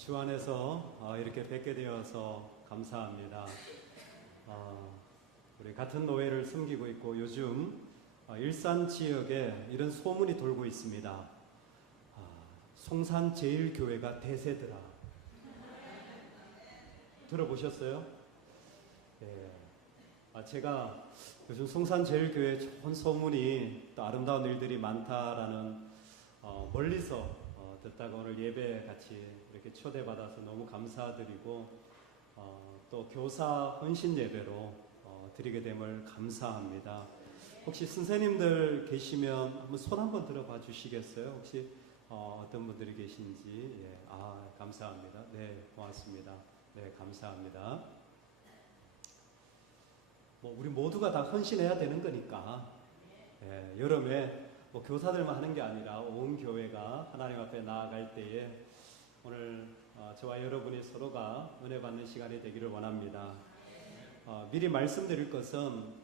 주 안에서 이렇게 뵙게 되어서 감사합니다. 우리 같은 노회를 섬기고 있고 요즘 일산 지역에 이런 소문이 돌고 있습니다. 송산제일교회가 대세더라. 들어보셨어요? 예. 제가 요즘 송산제일교회 좋은 소문이 또 아름다운 일들이 많다라는 멀리서 듣다가 오늘 예배 같이 이렇게 초대받아서 너무 감사드리고 또 교사 헌신 예배로 드리게 됨을 감사합니다. 혹시 선생님들 계시면 한번 손 한번 들어봐 주시겠어요? 혹시 어떤 분들이 계신지. 예. 감사합니다. 네, 고맙습니다. 네, 감사합니다. 우리 모두가 다 헌신해야 되는 거니까. 예, 여름에 교사들만 하는 게 아니라 온 교회가 하나님 앞에 나아갈 때에 오늘 저와 여러분이 서로가 은혜 받는 시간이 되기를 원합니다. 미리 말씀드릴 것은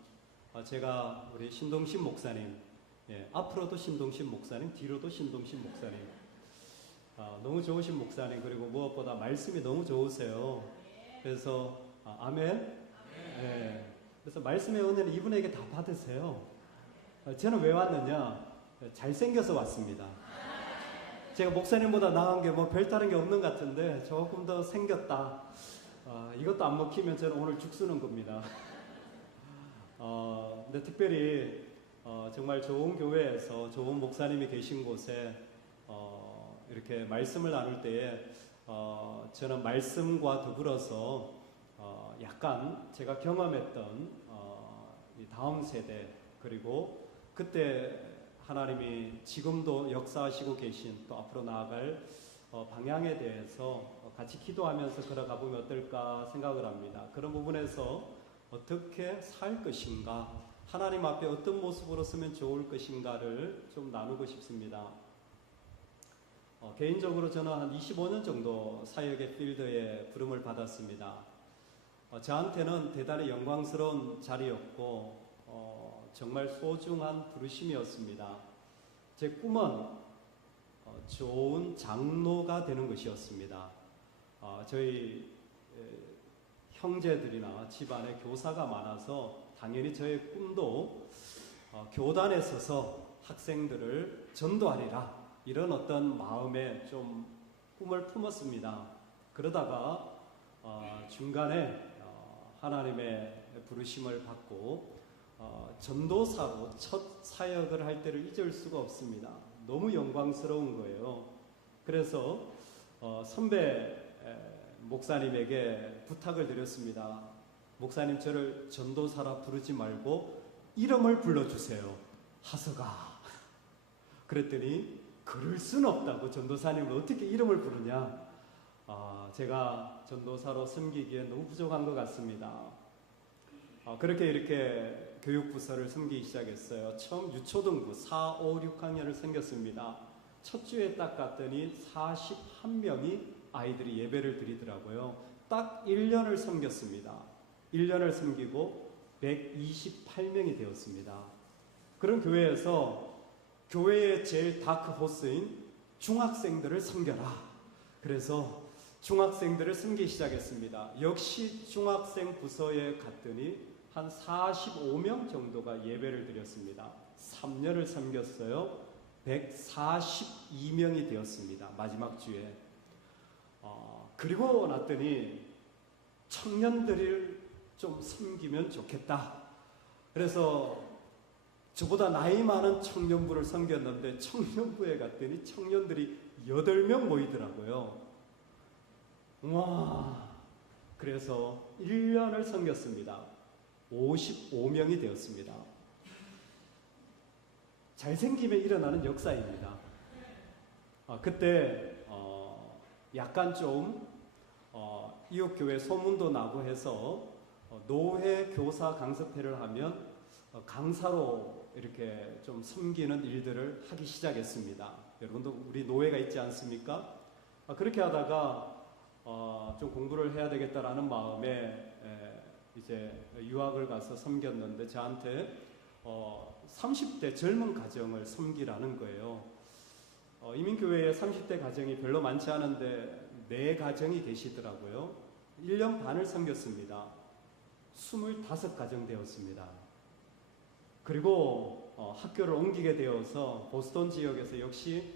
제가 우리 신동신 목사님, 앞으로도 신동신 목사님, 뒤로도 신동신 목사님, 너무 좋으신 목사님, 그리고 무엇보다 말씀이 너무 좋으세요. 그래서 아멘. 네. 그래서 말씀의 은혜는 이분에게 다 받으세요. 저는 왜 왔느냐? 잘생겨서 왔습니다. 제가 목사님보다 나은 게 별다른 게 없는 것 같은데 조금 더 생겼다. 이것도 안 먹히면 저는 오늘 죽쓰는 겁니다. 근데 특별히 정말 좋은 교회에서 좋은 목사님이 계신 곳에 이렇게 말씀을 나눌 때에 저는 말씀과 더불어서 약간 제가 경험했던 이 다음 세대, 그리고 그때 하나님이 지금도 역사하시고 계신 또 앞으로 나아갈 방향에 대해서 같이 기도하면서 걸어가 보면 어떨까 생각을 합니다. 그런 부분에서 어떻게 살 것인가, 하나님 앞에 어떤 모습으로 서면 좋을 것인가를 좀 나누고 싶습니다. 개인적으로 저는 한 25년 정도 사역의 필드에 부름을 받았습니다. 저한테는 대단히 영광스러운 자리였고 정말 소중한 부르심이었습니다. 제 꿈은 좋은 장로가 되는 것이었습니다. 저희 형제들이나 집안에 교사가 많아서 당연히 저의 꿈도 교단에 서서 학생들을 전도하리라, 이런 어떤 마음에 좀 꿈을 품었습니다. 그러다가 중간에 하나님의 부르심을 받고 전도사로 첫 사역을 할 때를 잊을 수가 없습니다. 너무 영광스러운 거예요. 그래서 선배 목사님에게 부탁을 드렸습니다. 목사님, 저를 전도사라 부르지 말고 이름을 불러주세요. 하서가. 그랬더니 그럴 수는 없다고, 전도사님을 어떻게 이름을 부르냐. 제가 전도사로 섬기기에 너무 부족한 것 같습니다. 그렇게 이렇게 교육부서를 섬기기 시작했어요. 처음 유초등부 4, 5, 6학년을 섬겼습니다. 첫 주에 딱 갔더니 41명이 아이들이 예배를 드리더라고요. 딱 1년을 섬겼습니다. 1년을 섬기고 128명이 되었습니다. 그런 교회에서 교회의 제일 다크호스인 중학생들을 섬겨라. 그래서 중학생들을 섬기기 시작했습니다. 역시 중학생 부서에 갔더니 한 45명 정도가 예배를 드렸습니다. 3년을 섬겼어요. 142명이 되었습니다. 마지막 주에. 그리고 났더니 청년들을 좀 섬기면 좋겠다. 그래서 저보다 나이 많은 청년부를 섬겼는데 청년부에 갔더니 청년들이 8명 모이더라고요. 와, 그래서 1년을 섬겼습니다. 55명이 되었습니다. 잘생김에 일어나는 역사입니다. 그때 약간 좀 이웃교회 소문도 나고 해서 노회 교사 강습회를 하면 강사로 이렇게 좀 섬기는 일들을 하기 시작했습니다. 여러분도 우리 노회가 있지 않습니까? 그렇게 하다가 좀 공부를 해야 되겠다라는 마음에 이제 유학을 가서 섬겼는데 저한테 30대 젊은 가정을 섬기라는 거예요. 이민교회에 30대 가정이 별로 많지 않은데 4가정이 계시더라고요. 1년 반을 섬겼습니다. 25가정 되었습니다. 그리고 학교를 옮기게 되어서 보스턴 지역에서 역시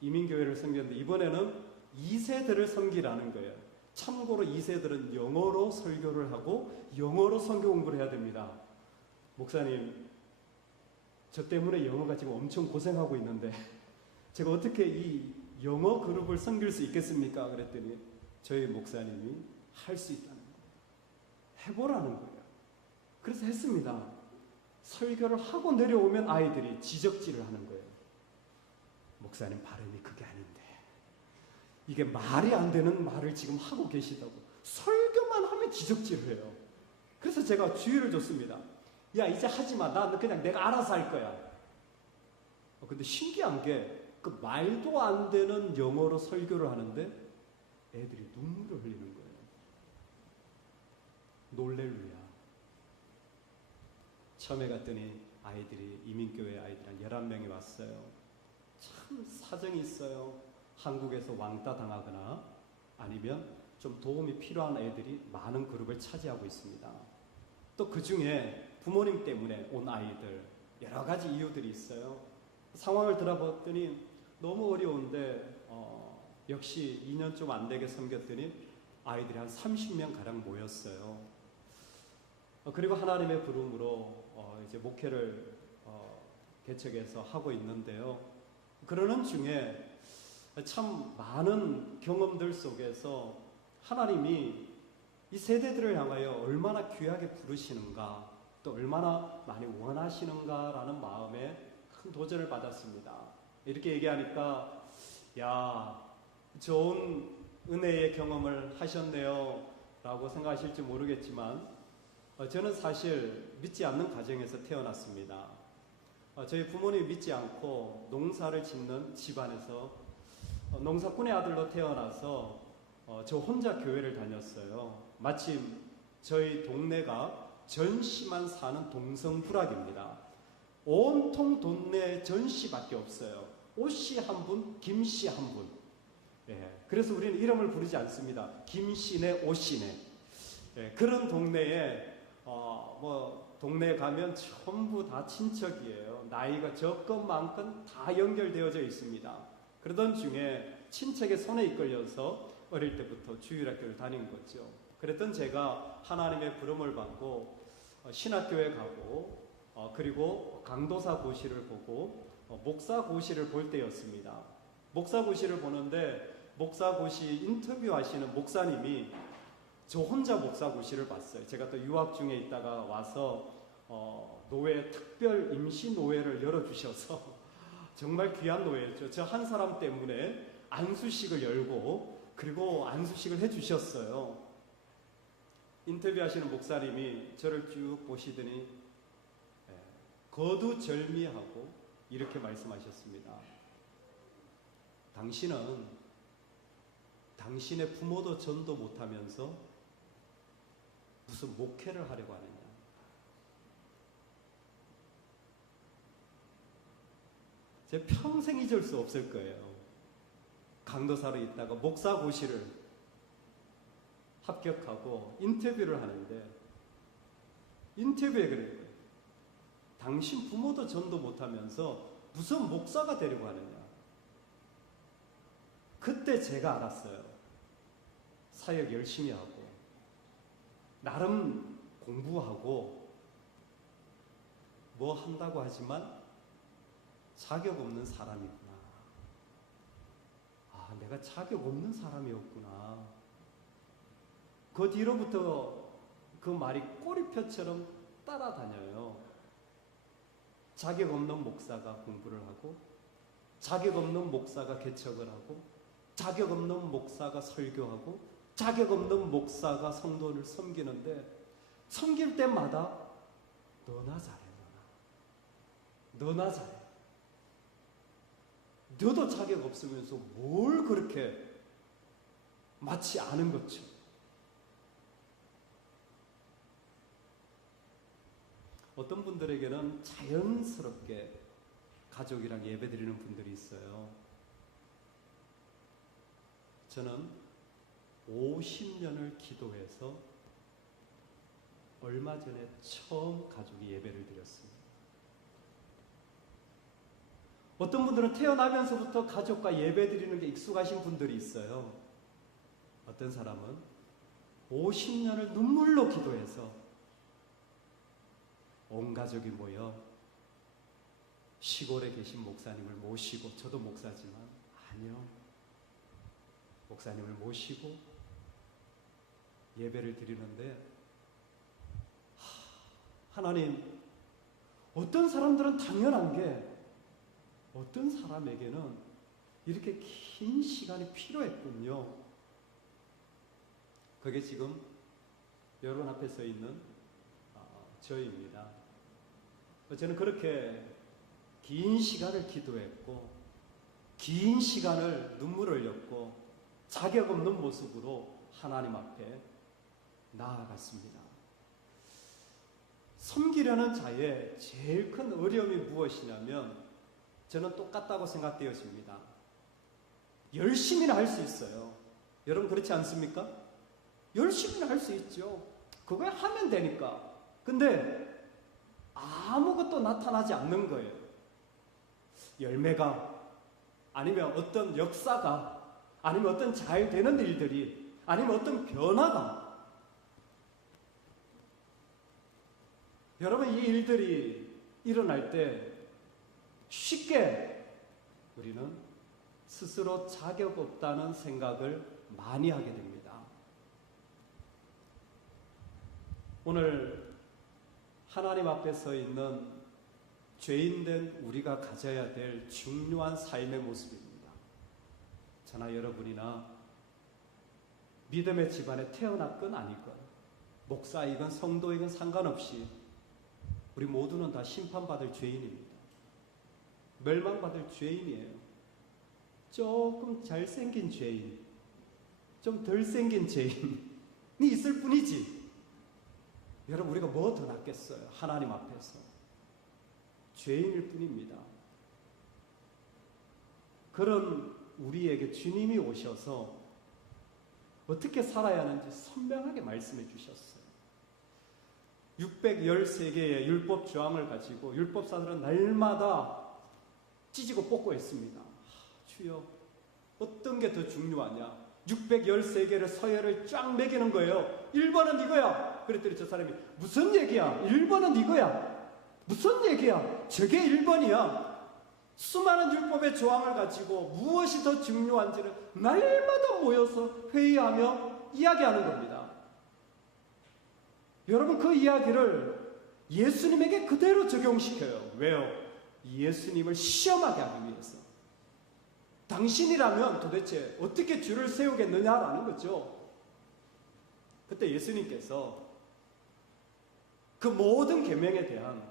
이민교회를 섬겼는데 이번에는 2세들을 섬기라는 거예요. 참고로 2세들은 영어로 설교를 하고 영어로 선교 공부를 해야 됩니다. 목사님, 저 때문에 영어가 지금 엄청 고생하고 있는데 제가 어떻게 이 영어 그룹을 섬길 수 있겠습니까? 그랬더니 저희 목사님이 할 수 있다는 거예요. 해보라는 거예요. 그래서 했습니다. 설교를 하고 내려오면 아이들이 지적질을 하는 거예요. 목사님 발음이 그게 아닌데 이게 말이 안 되는 말을 지금 하고 계시다고. 설교만 하면 지적질을 해요. 그래서 제가 주의를 줬습니다. 야, 이제 하지 마. 나 그냥 내가 알아서 할 거야. 근데 신기한 게 그 말도 안 되는 영어로 설교를 하는데 애들이 눈물을 흘리는 거예요. 놀렐루야. 처음에 갔더니 아이들이, 이민교회 아이들 한 11명이 왔어요. 참 사정이 있어요. 한국에서 왕따 당하거나 아니면 좀 도움이 필요한 애들이 많은 그룹을 차지하고 있습니다. 또 그 중에 부모님 때문에 온 아이들, 여러 가지 이유들이 있어요. 상황을 들어봤더니 너무 어려운데 역시 2년 좀 안 되게 섬겼더니 아이들이 한 30명 가량 모였어요. 그리고 하나님의 부름으로 이제 목회를 개척해서 하고 있는데요. 그러는 중에 참 많은 경험들 속에서 하나님이 이 세대들을 향하여 얼마나 귀하게 부르시는가, 또 얼마나 많이 원하시는가라는 마음에 큰 도전을 받았습니다. 이렇게 얘기하니까 야, 좋은 은혜의 경험을 하셨네요 라고 생각하실지 모르겠지만 저는 사실 믿지 않는 가정에서 태어났습니다. 저희 부모님이 믿지 않고 농사를 짓는 집안에서 농사꾼의 아들로 태어나서 저 혼자 교회를 다녔어요. 마침 저희 동네가 전시만 사는 동성부락입니다. 온통 동네에 전시밖에 없어요. 오씨 한 분, 김씨 한 분. 예, 그래서 우리는 이름을 부르지 않습니다. 김씨네, 오씨네. 예, 그런 동네에 동네에 가면 전부 다 친척이에요. 나이가 적건 많건 다 연결되어져 있습니다. 그러던 중에 친척의 손에 이끌려서 어릴 때부터 주일학교를 다닌 거죠. 그랬던 제가 하나님의 부름을 받고 신학교에 가고 그리고 강도사 고시를 보고 목사 고시를 볼 때였습니다. 목사 고시를 보는데 목사 고시 인터뷰하시는 목사님이 저 혼자 목사 고시를 봤어요. 제가 또 유학 중에 있다가 와서 노회, 특별 임시 노회를 열어주셔서 정말 귀한 노회였죠. 저 한 사람 때문에 안수식을 열고 그리고 안수식을 해주셨어요. 인터뷰하시는 목사님이 저를 쭉 보시더니 거두절미하고 이렇게 말씀하셨습니다. 당신은 당신의 부모도 전도 못하면서 무슨 목회를 하려고 하느냐. 제 평생 잊을 수 없을 거예요. 강도사로 있다가 목사 고시를 합격하고 인터뷰를 하는데 인터뷰에 그래요. 당신 부모도 전도 못하면서 무슨 목사가 되려고 하느냐. 그때 제가 알았어요. 사역 열심히 하고 나름 공부하고 뭐 한다고 하지만 자격 없는 사람이구나. 아, 내가 자격 없는 사람이었구나. 그 뒤로부터 그 말이 꼬리표처럼 따라다녀요. 자격 없는 목사가 공부를 하고 자격 없는 목사가 개척을 하고 자격 없는 목사가 설교하고 자격 없는 목사가 성도를 섬기는데 섬길 때마다 너나 잘해, 너나 잘해. 너도 자격 없으면서 뭘 그렇게 마치 아는 것처럼. 어떤 분들에게는 자연스럽게 가족이랑 예배드리는 분들이 있어요. 저는 50년을 기도해서 얼마 전에 처음 가족이 예배를 드렸습니다. 어떤 분들은 태어나면서부터 가족과 예배 드리는 게 익숙하신 분들이 있어요. 어떤 사람은 50년을 눈물로 기도해서 온 가족이 모여 시골에 계신 목사님을 모시고, 저도 목사지만 아니요, 목사님을 모시고 예배를 드리는데, 하나님, 어떤 사람들은 당연한 게 어떤 사람에게는 이렇게 긴 시간이 필요했군요. 그게 지금 여러분 앞에 서 있는 저입니다. 저는 그렇게 긴 시간을 기도했고, 긴 시간을 눈물을 흘렸고, 자격 없는 모습으로 하나님 앞에 나아갔습니다. 섬기려는 자의 제일 큰 어려움이 무엇이냐면, 저는 똑같다고 생각되어집니다. 열심히는 할 수 있어요. 여러분 그렇지 않습니까? 열심히는 할 수 있죠. 그거 하면 되니까. 근데 아무것도 나타나지 않는 거예요. 열매가, 아니면 어떤 역사가, 아니면 어떤 잘 되는 일들이, 아니면 어떤 변화가. 여러분, 이 일들이 일어날 때 쉽게 우리는 스스로 자격 없다는 생각을 많이 하게 됩니다. 오늘 하나님 앞에 서 있는 죄인된 우리가 가져야 될 중요한 삶의 모습입니다. 저나 여러분이나 믿음의 집안에 태어났건 아니건, 목사이건 성도이건 상관없이 우리 모두는 다 심판받을 죄인입니다. 멸망받을 죄인이에요. 조금 잘생긴 죄인, 좀 덜 생긴 죄인이 있을 뿐이지. 여러분, 우리가 뭐 더 낫겠어요? 하나님 앞에서 죄인일 뿐입니다. 그런 우리에게 주님이 오셔서 어떻게 살아야 하는지 선명하게 말씀해 주셨어요. 613개의 율법 조항을 가지고 율법사들은 날마다 찢고 뽑고 했습니다. 주여, 어떤 게 더 중요하냐? 613개를 서열을 쫙 매기는 거예요. 1번은 이거야. 그랬더니 저 사람이, 무슨 얘기야? 1번은 이거야. 무슨 얘기야? 저게 1번이야. 수많은 율법의 조항을 가지고 무엇이 더 중요한지를 날마다 모여서 회의하며 이야기하는 겁니다. 여러분, 그 이야기를 예수님에게 그대로 적용시켜요. 왜요? 예수님을 시험하게 하기 위해서. 당신이라면 도대체 어떻게 줄을 세우겠느냐라는 거죠. 그때 예수님께서 그 모든 계명에 대한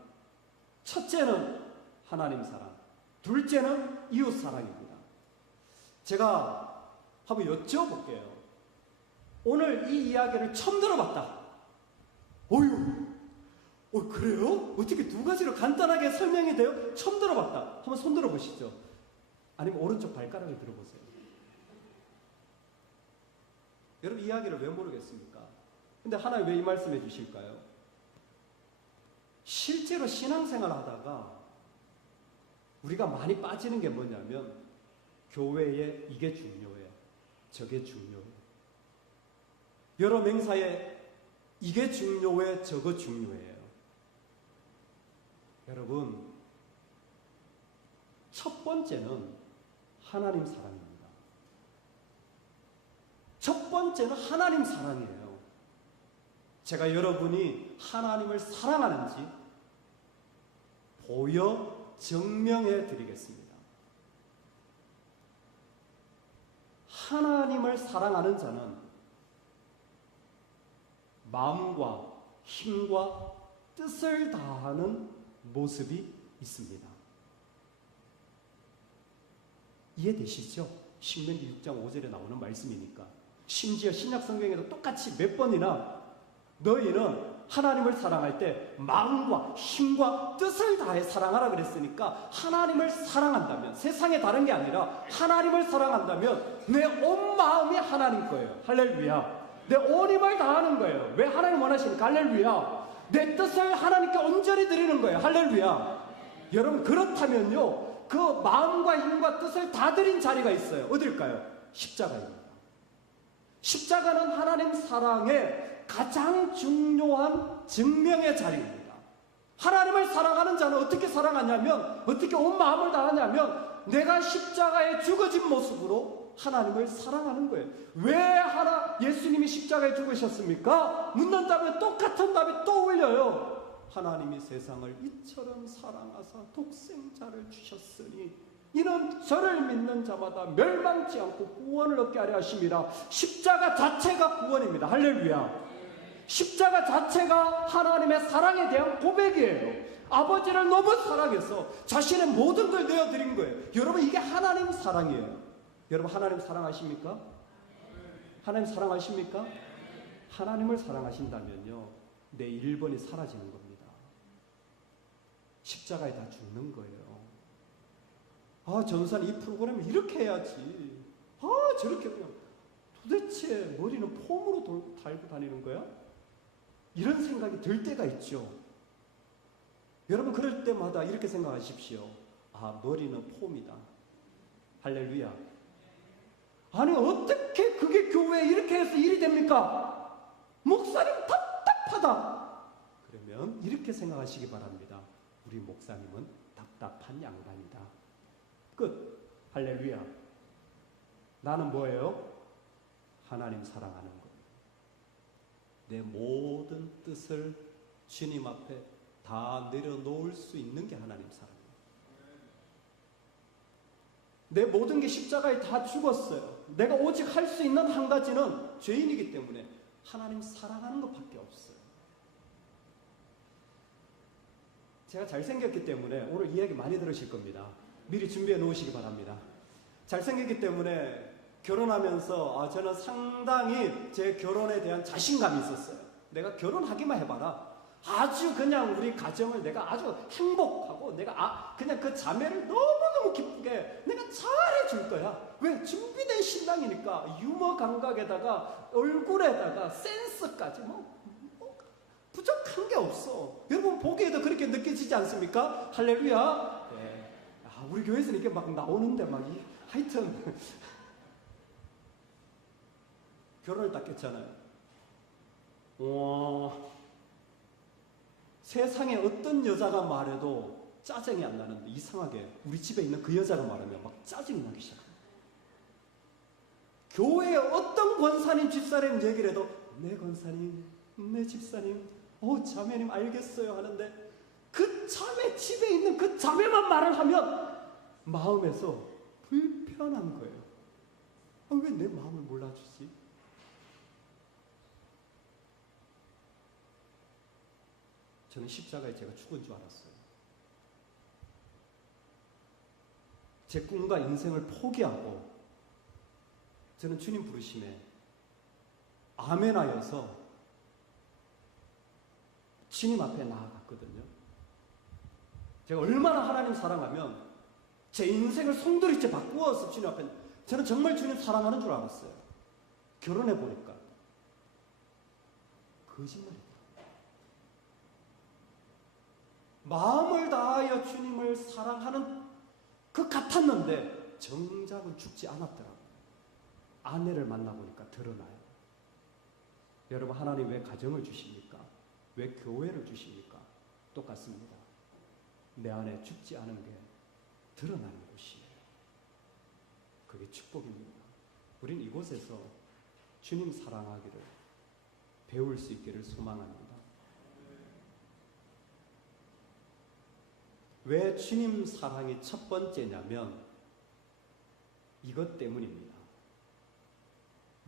첫째는 하나님 사랑, 둘째는 이웃 사랑입니다. 제가 한번 여쭤볼게요. 오늘 이 이야기를 처음 들어봤다. 그래요? 어떻게 두 가지로 간단하게 설명이 돼요? 처음 들어봤다. 한번 손 들어보시죠. 아니면 오른쪽 발가락을 들어보세요. 여러분, 이 이야기를 왜 모르겠습니까? 근데 하나님 왜 이 말씀해 주실까요? 실제로 신앙생활 하다가 우리가 많이 빠지는 게 뭐냐면, 교회에 이게 중요해, 저게 중요해, 여러 맹사에 이게 중요해, 저거 중요해요. 여러분, 첫 번째는 하나님 사랑입니다. 첫 번째는 하나님 사랑이에요. 제가 여러분이 하나님을 사랑하는지 보여 증명해 드리겠습니다. 하나님을 사랑하는 자는 마음과 힘과 뜻을 다하는 모습이 있습니다. 이해되시죠? 신명기 6장 5절에 나오는 말씀이니까. 심지어 신약 성경에도 똑같이 몇 번이나 너희는 하나님을 사랑할 때 마음과 힘과 뜻을 다해 사랑하라 그랬으니까 하나님을 사랑한다면, 세상에 다른 게 아니라 하나님을 사랑한다면 내 온 마음이 하나님 거예요. 할렐루야. 내 온 힘을 다하는 거예요. 왜 하나님 원하시니까? 할렐루야. 내 뜻을 하나님께 온전히 드리는 거예요. 할렐루야. 여러분, 그렇다면요, 그 마음과 힘과 뜻을 다 드린 자리가 있어요. 어딜까요? 십자가입니다. 십자가는 하나님 사랑의 가장 중요한 증명의 자리입니다. 하나님을 사랑하는 자는 어떻게 사랑하냐면, 어떻게 온 마음을 다하냐면, 내가 십자가에 죽어진 모습으로 하나님을 사랑하는 거예요. 왜 예수님이 십자가에 죽으셨습니까? 묻는다면 똑같은 답이 또 울려요. 하나님이 세상을 이처럼 사랑하사 독생자를 주셨으니 이는 저를 믿는 자마다 멸망치 않고 구원을 얻게 하려 하심이라. 십자가 자체가 구원입니다. 할렐루야. 십자가 자체가 하나님의 사랑에 대한 고백이에요. 아버지를 너무 사랑해서 자신의 모든 걸 내어드린 거예요. 여러분, 이게 하나님 사랑이에요. 여러분, 하나님 사랑하십니까? 하나님 사랑하십니까? 하나님을 사랑하신다면요, 내 1번이 사라지는 겁니다. 십자가에 다 죽는 거예요. 아, 전사는 이 프로그램을 이렇게 해야지. 아, 저렇게 그냥 도대체 머리는 폼으로 달고 다니는 거야? 이런 생각이 들 때가 있죠. 여러분, 그럴 때마다 이렇게 생각하십시오. 아, 머리는 폼이다. 할렐루야. 아니, 어떻게 그게 교회에 이렇게 해서 일이 됩니까? 목사님 답답하다. 그러면 이렇게 생각하시기 바랍니다. 우리 목사님은 답답한 양반이다. 끝. 할렐루야. 나는 뭐예요? 하나님 사랑하는 것. 내 모든 뜻을 주님 앞에 다 내려놓을 수 있는 게 하나님 사랑이에요. 내 모든 게 십자가에 다 죽었어요. 내가 오직 할 수 있는 한 가지는 죄인이기 때문에 하나님 사랑하는 것밖에 없어요. 제가 잘생겼기 때문에 오늘 이야기 많이 들으실 겁니다. 미리 준비해 놓으시기 바랍니다. 잘생겼기 때문에 결혼하면서 저는 상당히 제 결혼에 대한 자신감이 있었어요. 내가 결혼하기만 해봐라. 아주 그냥 우리 가정을 내가 아주 행복하고 내가 그냥 그 자매를 너무너무 기쁘게 내가 잘해줄 거야. 왜? 준비된 신랑이니까 유머 감각에다가 얼굴에다가 센스까지 부족한 게 없어. 여러분 보기에도 그렇게 느껴지지 않습니까? 할렐루야. 네. 우리 교회에서는 이게 막 나오는데 하여튼 결혼을 딱 했잖아요. 세상에 어떤 여자가 말해도 짜증이 안 나는데 이상하게 우리 집에 있는 그 여자가 말하면 막 짜증이 나기 시작해요. 교회에 어떤 권사님, 집사님 얘기를 해도 네 권사님, 네 집사님, 자매님 알겠어요 하는데 그 자매, 집에 있는 그 자매만 말을 하면 마음에서 불편한 거예요. 왜 내 마음을 몰라주지? 저는 십자가에 제가 죽은 줄 알았어요. 제 꿈과 인생을 포기하고 저는 주님 부르심에 아멘하여서 주님 앞에 나아갔거든요. 제가 얼마나 하나님 사랑하면 제 인생을 송두리째 바꾸어서 주님 앞에, 저는 정말 주님 사랑하는 줄 알았어요. 결혼해보니까 거짓말이에요. 마음을 다하여 주님을 사랑하는 그 같았는데 정작은 죽지 않았더라고요. 아내를 만나보니까 드러나요. 여러분, 하나님 왜 가정을 주십니까? 왜 교회를 주십니까? 똑같습니다. 내 안에 죽지 않은 게 드러나는 곳이에요. 그게 축복입니다. 우린 이곳에서 주님 사랑하기를 배울 수 있기를 소망합니다. 왜 주님 사랑이 첫 번째냐면 이것 때문입니다.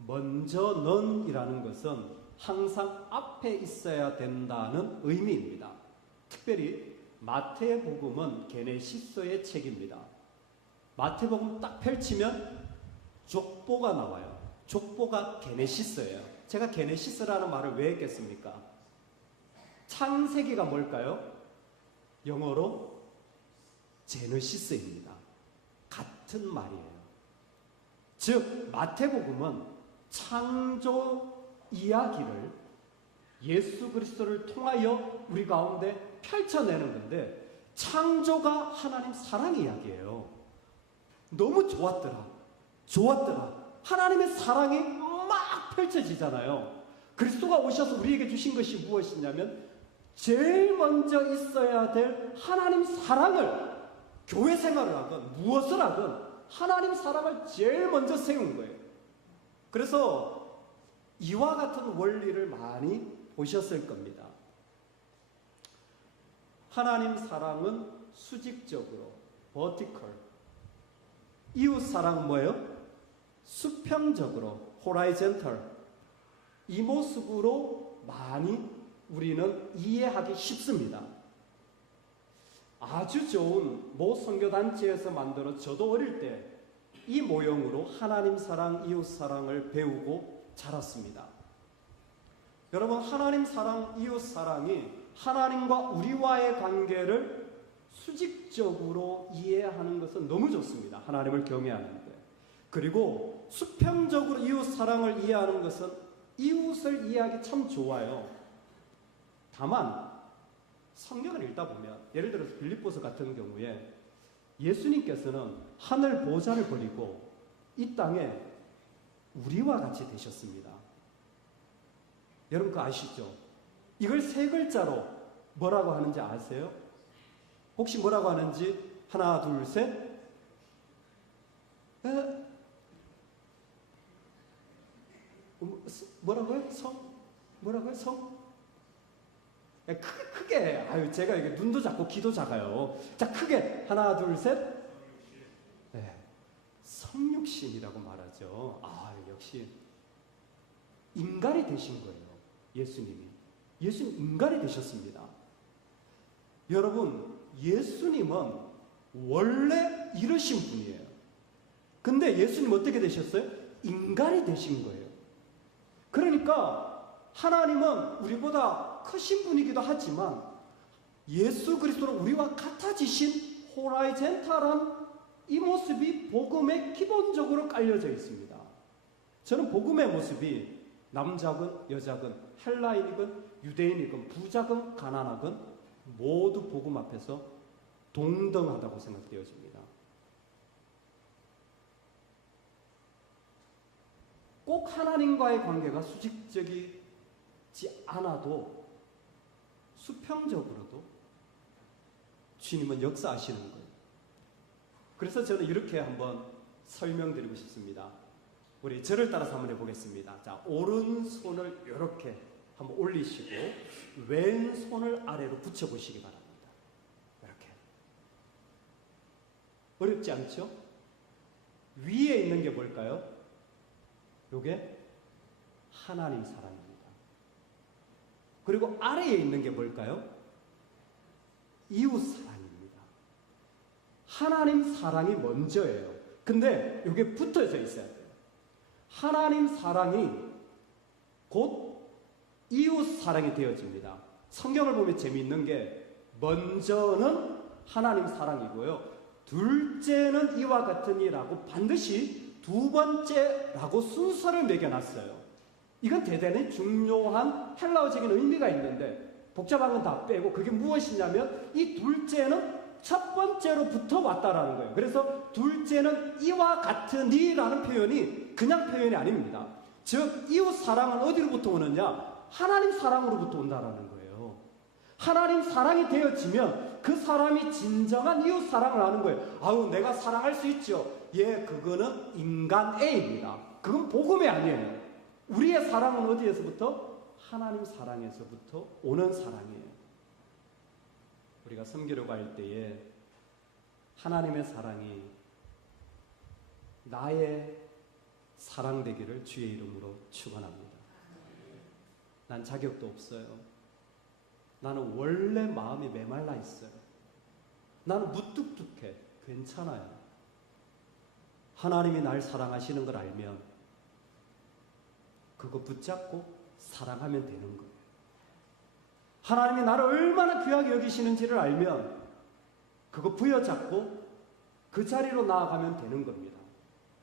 먼저 넌이라는 것은 항상 앞에 있어야 된다는 의미입니다. 특별히 마태복음은 게네시스의 책입니다. 마태복음 딱 펼치면 족보가 나와요. 족보가 게네시스예요. 제가 게네시스라는 말을 왜 했겠습니까? 창세기가 뭘까요? 영어로 제너시스입니다. 같은 말이에요. 즉 마태복음은 창조 이야기를 예수 그리스도를 통하여 우리 가운데 펼쳐내는 건데, 창조가 하나님 사랑 이야기예요. 너무 좋았더라. 하나님의 사랑이 막 펼쳐지잖아요. 그리스도가 오셔서 우리에게 주신 것이 무엇이냐면, 제일 먼저 있어야 될 하나님 사랑을, 교회 생활을 하건 무엇을 하건 하나님 사랑을 제일 먼저 세운 거예요. 그래서 이와 같은 원리를 많이 보셨을 겁니다. 하나님 사랑은 수직적으로, vertical. 이웃 사랑은 뭐예요? 수평적으로, horizontal. 이 모습으로 많이 우리는 이해하기 쉽습니다. 아주 좋은 모 선교단체에서 만들어, 저도 어릴 때 이 모형으로 하나님 사랑, 이웃 사랑을 배우고 자랐습니다. 여러분, 하나님 사랑, 이웃 사랑이 하나님과 우리와의 관계를 수직적으로 이해하는 것은 너무 좋습니다. 하나님을 경외하는데. 그리고 수평적으로 이웃 사랑을 이해하는 것은 이웃을 이해하기 참 좋아요. 다만 성경을 읽다 보면, 예를 들어서 빌립보서 같은 경우에 예수님께서는 하늘 보좌를 버리고 이 땅에 우리와 같이 되셨습니다. 여러분 그거 아시죠? 이걸 세 글자로 뭐라고 하는지 아세요? 혹시 뭐라고 하는지 하나 둘 셋? 뭐라고요? 뭐라고요? 크게. 아유, 제가 이게 눈도 작고 귀도 작아요. 자, 크게 하나 둘 셋. 네, 성육신이라고 말하죠. 아, 역시 인간이 되신 거예요. 예수님이 인간이 되셨습니다. 여러분, 예수님은 원래 이러신 분이에요. 근데 예수님 어떻게 되셨어요? 인간이 되신 거예요. 그러니까 하나님은 우리보다 크신 분이기도 하지만 예수 그리스도로 우리와 같아지신 호라이젠탈한 이 모습이 복음에 기본적으로 깔려져 있습니다. 저는 복음의 모습이 남자건 여자건 헬라인이건 유대인이건 부자건 가난하건 모두 복음 앞에서 동등하다고 생각되어집니다. 꼭 하나님과의 관계가 수직적이지 않아도 수평적으로도 주님은 역사하시는 거예요. 그래서 저는 이렇게 한번 설명드리고 싶습니다. 우리 저를 따라서 한번 해보겠습니다. 자, 오른손을 이렇게 한번 올리시고 왼손을 아래로 붙여보시기 바랍니다. 이렇게. 어렵지 않죠? 위에 있는 게 뭘까요? 요게 하나님 사랑입니다. 그리고 아래에 있는 게 뭘까요? 이웃 사랑입니다. 하나님 사랑이 먼저예요. 근데 이게 붙어져 있어야 돼요. 하나님 사랑이 곧 이웃 사랑이 되어집니다. 성경을 보면 재미있는 게 먼저는 하나님 사랑이고요. 둘째는 이와 같으니라고 반드시 두 번째라고 순서를 매겨놨어요. 이건 대단히 중요한 헬라어적인 의미가 있는데 복잡한 건 다 빼고 그게 무엇이냐면 이 둘째는 첫 번째로 붙어 왔다라는 거예요. 그래서 둘째는 이와 같으니라는 표현이 그냥 표현이 아닙니다. 즉 이웃 사랑은 어디로부터 오느냐? 하나님 사랑으로부터 온다라는 거예요. 하나님 사랑이 되어지면 그 사람이 진정한 이웃 사랑을 하는 거예요. 아우, 내가 사랑할 수 있죠. 예, 그거는 인간 A입니다. 그건 복음이 아니에요. 우리의 사랑은 어디에서부터? 하나님 사랑에서부터 오는 사랑이에요. 우리가 섬기려고 할 때에 하나님의 사랑이 나의 사랑 되기를 주의 이름으로 축원합니다. 난 자격도 없어요. 나는 원래 마음이 메말라 있어요. 나는 무뚝뚝해. 괜찮아요. 하나님이 날 사랑하시는 걸 알면 그거 붙잡고 사랑하면 되는 거예요. 하나님이 나를 얼마나 귀하게 여기시는지를 알면 그거 부여잡고 그 자리로 나아가면 되는 겁니다.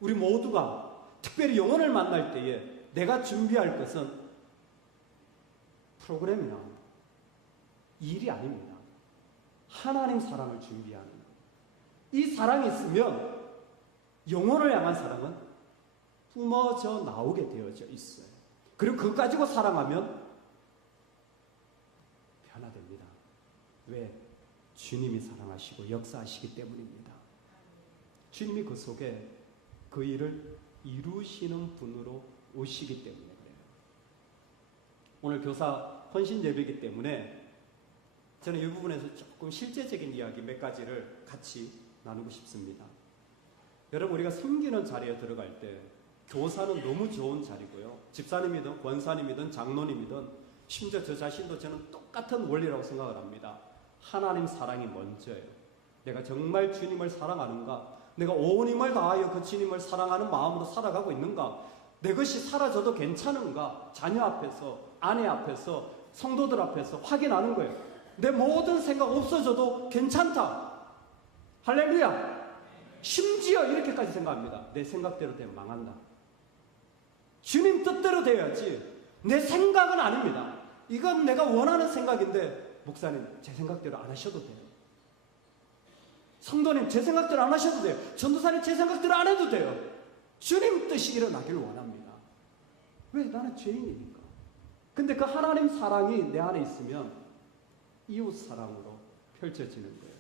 우리 모두가 특별히 영혼을 만날 때에 내가 준비할 것은 프로그램이나 일이 아닙니다. 하나님 사랑을 준비하는 이 사랑이 있으면 영혼을 향한 사랑은 뿜어져 나오게 되어져 있어요. 그리고 그거 가지고 사랑하면 변화됩니다. 왜? 주님이 사랑하시고 역사하시기 때문입니다. 주님이 그 속에 그 일을 이루시는 분으로 오시기 때문에 그래요. 오늘 교사 헌신 예배이기 때문에 저는 이 부분에서 조금 실제적인 이야기 몇 가지를 같이 나누고 싶습니다. 여러분, 우리가 섬기는 자리에 들어갈 때 교사는 너무 좋은 자리고요. 집사님이든 권사님이든 장로님이든 심지어 저 자신도 저는 똑같은 원리라고 생각을 합니다. 하나님 사랑이 먼저예요. 내가 정말 주님을 사랑하는가? 내가 온 힘을 다하여 그 주님을 사랑하는 마음으로 살아가고 있는가? 내 것이 사라져도 괜찮은가? 자녀 앞에서, 아내 앞에서, 성도들 앞에서 확인하는 거예요. 내 모든 생각 없어져도 괜찮다. 할렐루야. 심지어 이렇게까지 생각합니다. 내 생각대로 되면 망한다. 주님 뜻대로 돼야지 내 생각은 아닙니다. 이건 내가 원하는 생각인데 목사님 제 생각대로 안 하셔도 돼요. 성도님 제 생각대로 안 하셔도 돼요. 전도사님 제 생각대로 안 해도 돼요. 주님 뜻이 일어나기를 원합니다. 왜? 나는 죄인이니까. 근데 그 하나님 사랑이 내 안에 있으면 이웃 사랑으로 펼쳐지는 거예요.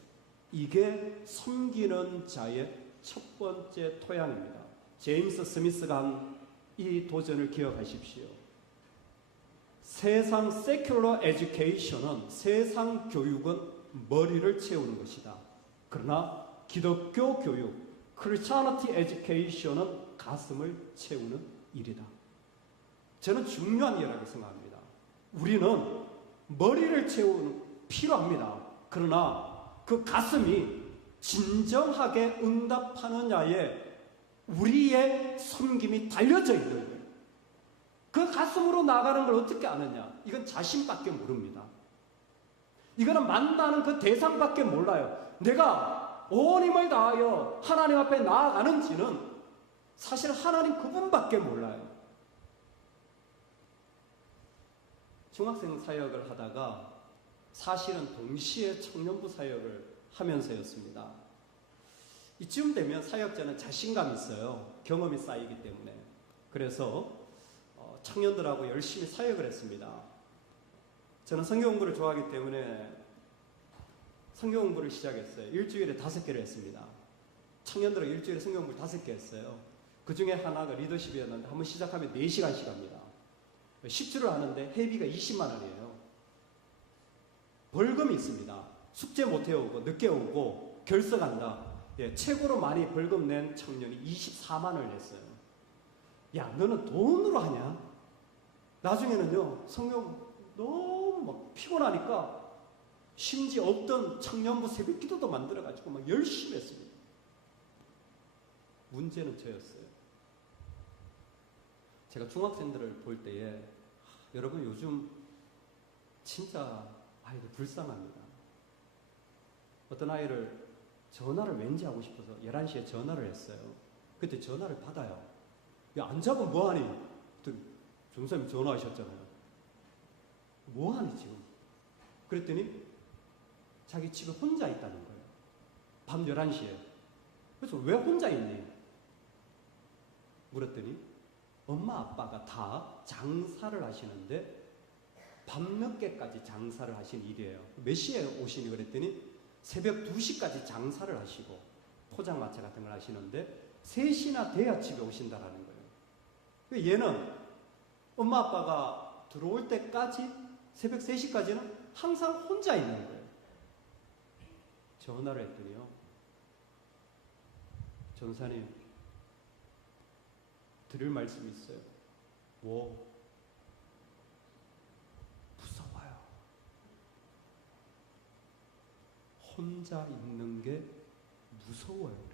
이게 섬기는 자의 첫 번째 토양입니다. 제임스 스미스가 한 이 도전을 기억하십시오. 세상 secular education은, 세상 교육은 머리를 채우는 것이다. 그러나 기독교 교육, Christianity education은 가슴을 채우는 일이다. 저는 중요한 일이라고 생각합니다. 우리는 머리를 채우는 필요합니다. 그러나 그 가슴이 진정하게 응답하느냐에 우리의 섬김이 달려져 있는 거예요. 그 가슴으로 나가는 걸 어떻게 아느냐? 이건 자신밖에 모릅니다. 이거는 만나는 그 대상밖에 몰라요. 내가 온 힘을 다하여 하나님 앞에 나아가는지는 사실 하나님 그분밖에 몰라요. 중학생 사역을 하다가 사실은 동시에 청년부 사역을 하면서였습니다. 이쯤 되면 사역자는 자신감이 있어요. 경험이 쌓이기 때문에. 그래서 청년들하고 열심히 사역을 했습니다. 저는 성경 공부를 좋아하기 때문에 성경 공부를 시작했어요. 일주일에 5개를 했습니다. 청년들은 일주일에 성경 공부를 5개 했어요. 그 중에 하나가 리더십이었는데 한번 시작하면 4시간씩 합니다. 10주를 하는데 회비가 20만 원이에요. 벌금이 있습니다. 숙제 못 해오고 늦게 오고 결석한다. 최고로 많이 벌금 낸 청년이 24만 원을 냈어요. 야, 너는 돈으로 하냐? 나중에는요, 성경 너무 막 피곤하니까 심지어 없던 청년부 새벽 기도도 만들어가지고 막 열심히 했습니다. 문제는 저였어요. 제가 중학생들을 볼 때에 여러분 요즘 진짜 아이들 불쌍합니다. 어떤 아이를 전화를 왠지 하고 싶어서 11시에 전화를 했어요. 그때 전화를 받아요. 야, 안 잡으면 뭐하니? 전사님 전화하셨잖아요. 뭐하니 지금? 그랬더니 자기 집에 혼자 있다는 거예요. 밤 11시에. 그래서 왜 혼자 있니? 물었더니 엄마 아빠가 다 장사를 하시는데 밤늦게까지 장사를 하신 일이에요. 몇 시에 오시니? 그랬더니 새벽 2시까지 장사를 하시고 포장마차 같은 걸 하시는데 3시나 돼야 집에 오신다라는 거예요. 얘는 엄마 아빠가 들어올 때까지 새벽 3시까지는 항상 혼자 있는 거예요. 전화를 했더니요, 전사님 드릴 말씀이 있어요. 뭐? 무서워요. 혼자 있는 게 무서워요.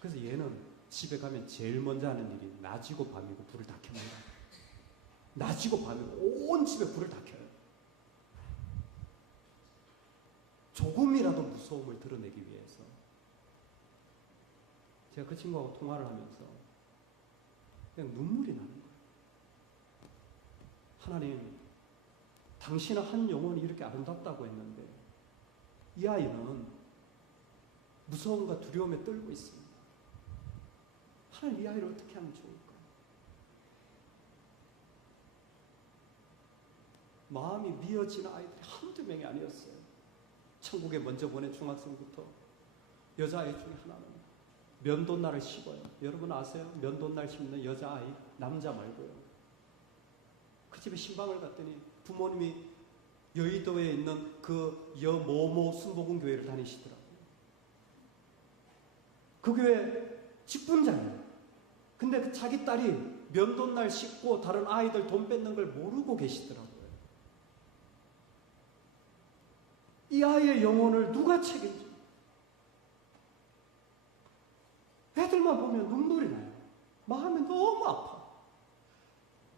그래서 얘는 집에 가면 제일 먼저 하는 일이 낮이고 밤이고 불을 다 켭니다. 낮이고 밤이고 온 집에 불을 다 켜요. 조금이라도 무서움을 드러내기 위해서. 제가 그 친구하고 통화를 하면서 그냥 눈물이 나는 거예요. 하나님, 당신은 한 영혼이 이렇게 아름답다고 했는데 이 아이는 무서움과 두려움에 떨고 있습니다. 하나님, 이 아이를 어떻게 하면 좋을까? 마음이 미어지는 아이들이 한두 명이 아니었어요. 천국에 먼저 보낸 중학생부터 여자아이 중에 하나는 면도날을 씹어요. 여러분 아세요? 면도날 씹는 여자아이, 남자 말고요. 그 집에 신방을 갔더니 부모님이 여의도에 있는 그 여모모 순복음교회를 다니시더라고요. 그 교회 직분자예요. 근데 그 자기 딸이 면도날 씹고 다른 아이들 돈 뺏는 걸 모르고 계시더라고요. 이 아이의 영혼을 누가 책임져? 애들만 보면 눈물이 나요. 마음이 너무 아파.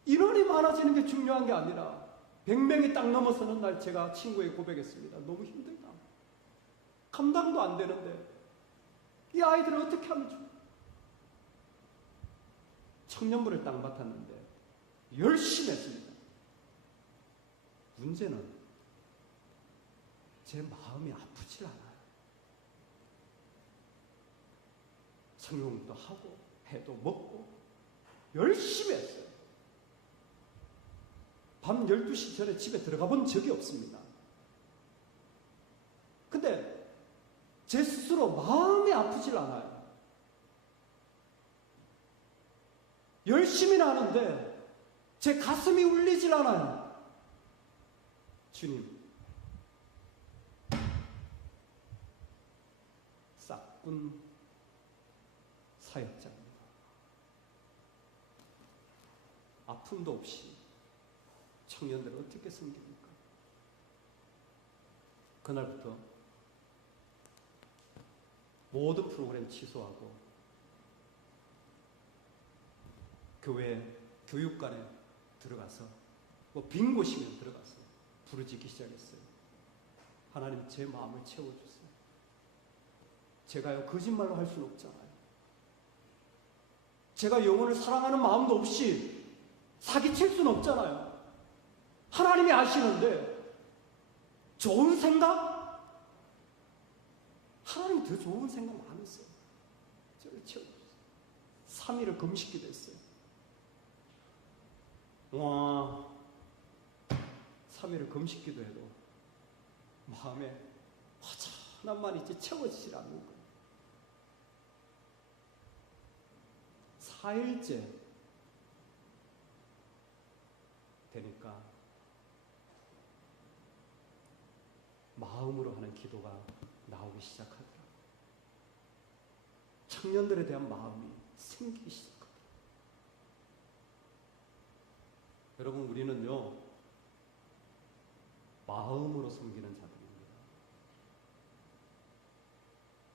인원이 많아지는 게 중요한 게 아니라 100명이 딱 넘어서는 날 제가 친구에게 고백했습니다. 너무 힘들다. 감당도 안 되는데 이 아이들을 어떻게 하면 좋을까? 청년부를 딱 맡았는데 열심히 했습니다. 문제는 제 마음이 아프질 않아요. 성경도 하고 해도 먹고 열심히 했어요. 밤 12시 전에 집에 들어가 본 적이 없습니다. 근데 제 스스로 마음이 아프질 않아요. 열심히 하는데 제 가슴이 울리질 않아요. 주님, 싹군 사역자입니다. 아픔도 없이 청년들을 어떻게 섬깁니까? 그날부터 모든 프로그램 취소하고 교회 교육관에 들어가서 뭐 빈 곳이면 들어가서 부르짖기 시작했어요. 하나님, 제 마음을 채워주세요. 제가요 거짓말로 할 수는 없잖아요. 제가 영혼을 사랑하는 마음도 없이 사기칠 수는 없잖아요. 하나님이 아시는데 좋은 생각? 하나님이 더 좋은 생각 많았어요. 저를 채워주세요. 3일을 금식기도 했어요. 와, 3일을 금식기도 해도 마음에 허전함만 있지 채워지질 않는 거예요. 4일째 되니까 마음으로 하는 기도가 나오기 시작하더라고요. 청년들에 대한 마음이 생기기 시작하더라고요. 여러분, 우리는요 마음으로 섬기는 자들입니다.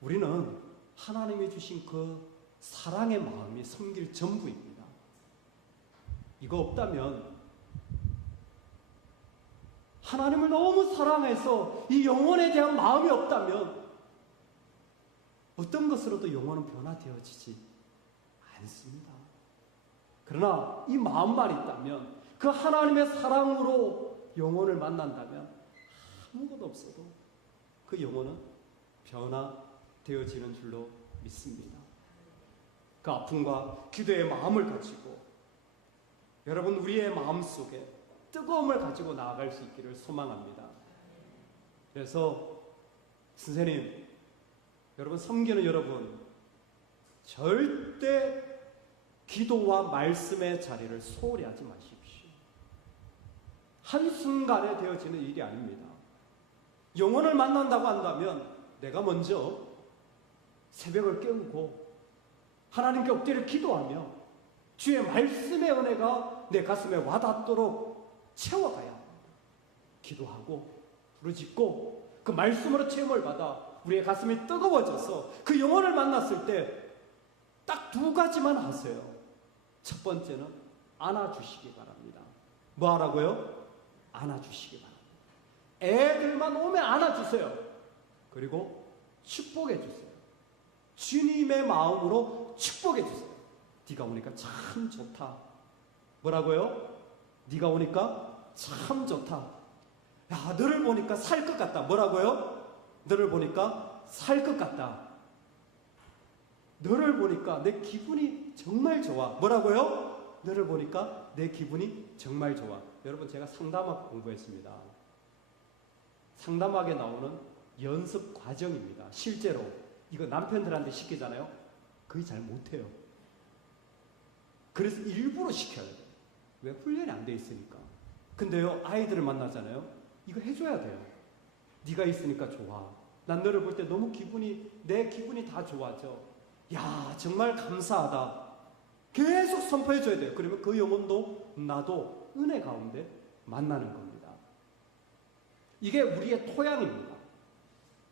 우리는 하나님이 주신 그 사랑의 마음이 섬길 전부입니다. 이거 없다면, 하나님을 너무 사랑해서 이 영혼에 대한 마음이 없다면 어떤 것으로도 영혼은 변화되어지지 않습니다. 그러나 이 마음만 있다면, 그 하나님의 사랑으로 영혼을 만난다면 아무것도 없어도 그 영혼은 변화되어지는 줄로 믿습니다. 그 아픔과 기도의 마음을 가지고 여러분, 우리의 마음속에 뜨거움을 가지고 나아갈 수 있기를 소망합니다. 그래서 선생님, 여러분, 섬기는 여러분, 절대 기도와 말씀의 자리를 소홀히 하지 마십시오. 한순간에 되어지는 일이 아닙니다. 영혼을 만난다고 한다면 내가 먼저 새벽을 깨우고 하나님께 엎드려 기도하며 주의 말씀의 은혜가 내 가슴에 와닿도록 채워가야 합니다. 기도하고 부르짖고 그 말씀으로 체험을 받아 우리의 가슴이 뜨거워져서 그 영혼을 만났을 때 딱 두 가지만 하세요. 첫 번째는 안아주시기 바랍니다. 뭐 하라고요? 안아주시기 바랍니다. 애들만 오면 안아주세요. 그리고 축복해 주세요. 주님의 마음으로 축복해 주세요. 네가 오니까 참 좋다. 뭐라고요? 네가 오니까 참 좋다. 야, 너를 보니까 살 것 같다. 뭐라고요? 너를 보니까 살 것 같다. 너를 보니까 내 기분이 정말 좋아. 뭐라고요? 너를 보니까 내 기분이 정말 좋아. 여러분, 제가 상담학 공부했습니다. 상담학에 나오는 연습 과정입니다. 실제로 이거 남편들한테 시키잖아요. 거의 잘 못해요. 그래서 일부러 시켜야 돼요. 왜? 훈련이 안 돼 있으니까. 근데요, 아이들을 만나잖아요. 이거 해줘야 돼요. 네가 있으니까 좋아. 난 너를 볼 때 너무 내 기분이 다 좋아져. 야, 정말 감사하다. 계속 선포해줘야 돼요. 그러면 그 영혼도 나도 은혜 가운데 만나는 겁니다. 이게 우리의 토양입니다.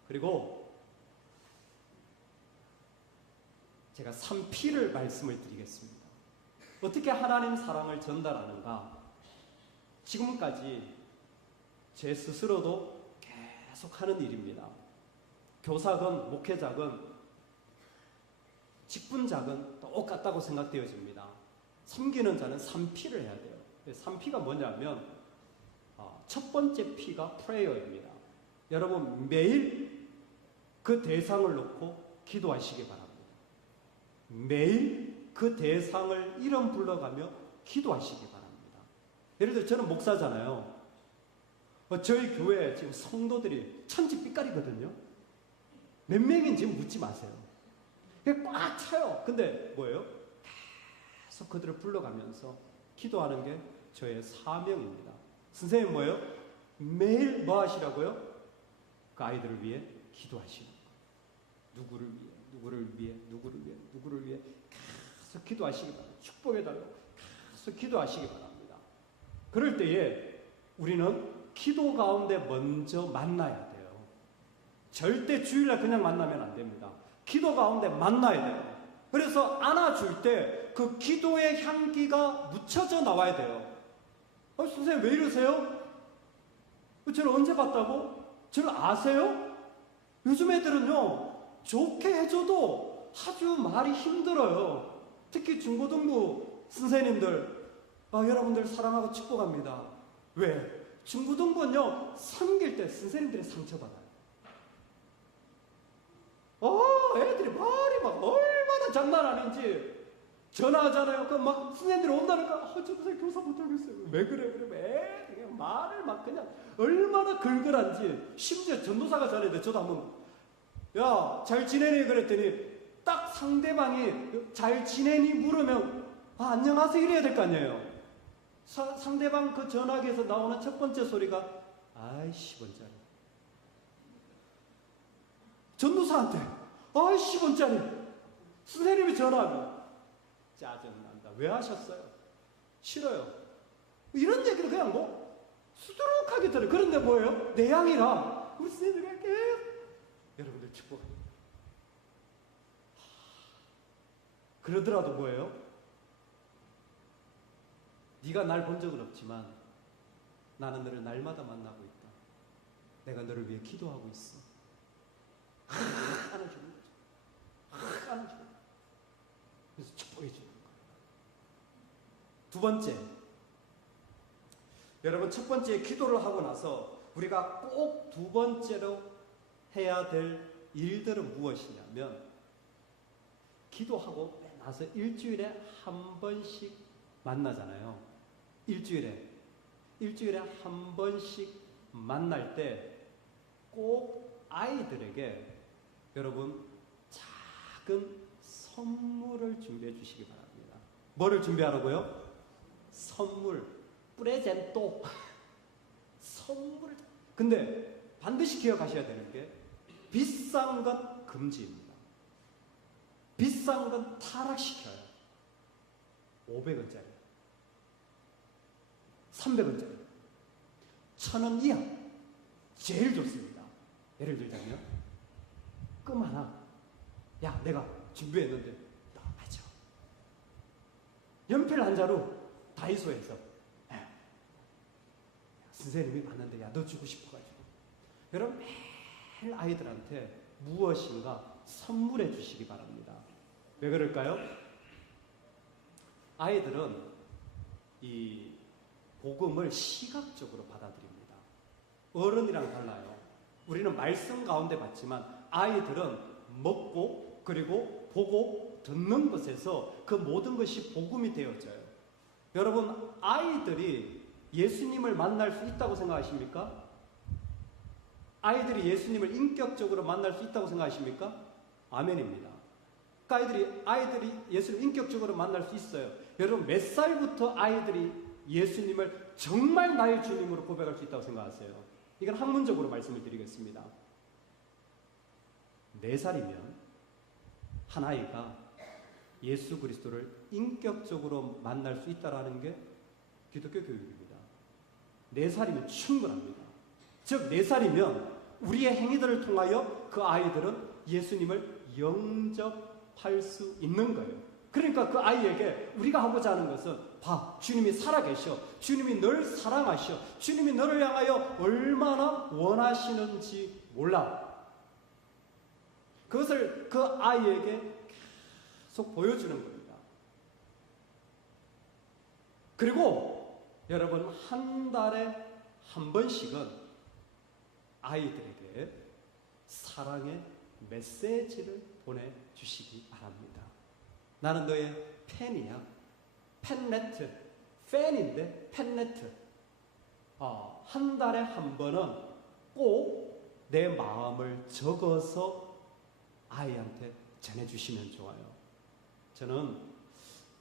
그리고 제가 3P를 말씀을 드리겠습니다. 어떻게 하나님 사랑을 전달하는가? 지금까지 제 스스로도 계속 하는 일입니다. 교사건 목회자건 직분자건 똑같다고 생각되어집니다. 섬기는 자는 3P를 해야 돼요. 3P가 뭐냐면 첫 번째 P가 프레이어입니다. 여러분, 매일 그 대상을 놓고 기도하시기 바랍니다. 매일 그 대상을 이름 불러가며 기도하시기 바랍니다. 예를 들어 저는 목사잖아요. 저희 교회 지금 성도들이 천지빛깔이거든요. 몇 명인지 묻지 마세요. 꽉 차요. 근데 뭐예요? 계속 그들을 불러가면서 기도하는 게 저의 사명입니다. 선생님 뭐예요? 매일 뭐 하시라고요? 그 아이들을 위해 기도하시는 거예요. 누구를 위해, 누구를 위해, 누구를 위해, 누구를 위해 계속 기도하시기 바랍니다. 축복해달라고 계속 기도하시기 바랍니다. 그럴 때에 우리는 기도 가운데 먼저 만나야 돼요. 절대 주일날 그냥 만나면 안 됩니다. 기도 가운데 만나야 돼요. 그래서 안아줄 때 그 기도의 향기가 묻혀져 나와야 돼요. 선생님 왜 이러세요? 저를 언제 봤다고? 저를 아세요? 요즘 애들은요, 좋게 해줘도 아주 말이 힘들어요. 특히 중고등부 선생님들, 여러분들 사랑하고 축복합니다. 왜? 중고등부는요, 섬길 때 선생님들이 상처받아요. 애들이 말이 막 얼마나 장난 아닌지 전화하잖아요. 그럼 막 선생님들이 온다니까, 저 선생님 교사 못하겠어요. 왜 그래? 그러면 애들이 그냥 말을 막 그냥 얼마나 걸걸한지. 심지어 전도사가 전해도 저도 한번, 야, 잘 지내니? 그랬더니 딱 상대방이 잘 지내니 물으면, 안녕하세요 이래야 될 거 아니에요. 상대방 그 전화기에서 나오는 첫 번째 소리가, 아이 10원짜리. 전도사한테 10원짜리. 선생님이 전화하면 짜증난다. 왜 하셨어요? 싫어요. 이런 얘기를 그냥 수두룩하게 들어요. 그런데 뭐예요? 내 양이라 우리 선생님이 이렇게 여러분들 축복합니다. 그러더라도 뭐예요? 네가 날 본 적은 없지만 나는 너를 날마다 만나고 있다. 내가 너를 위해 기도하고 있어. 안아주는 거죠. 안아주는 거죠. 그래서 축복해 주는 거예요. 두 번째, 여러분 첫 번째 기도를 하고 나서 우리가 꼭 두 번째로 해야 될 일들은 무엇이냐면, 기도하고 나서 일주일에 한 번씩 만나잖아요. 일주일에 한 번씩 만날 때 꼭 아이들에게 여러분 작은 선물을 준비해 주시기 바랍니다. 뭐를 준비하라고요? 선물, 프레젠토. 선물을. 근데 반드시 기억하셔야 되는 게, 비싼 건 금지입니다. 비싼 건 타락시켜요. 500원짜리, 300원짜리, 1000원 이하 제일 좋습니다. 예를 들자면 껌 하나, 야 내가 준비했는데 딱 맞아. 연필 한 자루 다이소에서 선생님이 봤는데 야, 너 주고 싶어가지고. 여러분 매일 아이들한테 무엇인가 선물해 주시기 바랍니다. 왜 그럴까요? 아이들은 이 복음을 시각적으로 받아들입니다. 어른이랑 달라요. 우리는 말씀 가운데 받지만 아이들은 먹고 그리고 보고 듣는 것에서 그 모든 것이 복음이 되어져요. 여러분, 아이들이 예수님을 만날 수 있다고 생각하십니까? 아이들이 예수님을 인격적으로 만날 수 있다고 생각하십니까? 아멘입니다. 그러니까 아이들이 예수를 인격적으로 만날 수 있어요. 여러분, 몇 살부터 아이들이 예수님을 정말 나의 주님으로 고백할 수 있다고 생각하세요? 이건 학문적으로 말씀을 드리겠습니다. 4살이면 한 아이가 예수 그리스도를 인격적으로 만날 수 있다는 게 기독교 교육입니다. 4살이면 충분합니다. 즉 4살이면 우리의 행위들을 통하여 그 아이들은 예수님을 영접할 수 있는 거예요. 그러니까 그 아이에게 우리가 하고자 하는 것은 봐, 주님이 살아계셔. 주님이 널 사랑하셔. 주님이 너를 향하여 얼마나 원하시는지 몰라. 그것을 그 아이에게 계속 보여주는 겁니다. 그리고 여러분, 한 달에 한 번씩은 아이들에게 사랑의 메시지를 보내주시기 바랍니다. 나는 너의 팬이야. 팬레트. 팬인데 팬레트. 한 달에 한 번은 꼭 내 마음을 적어서 아이한테 전해주시면 좋아요. 저는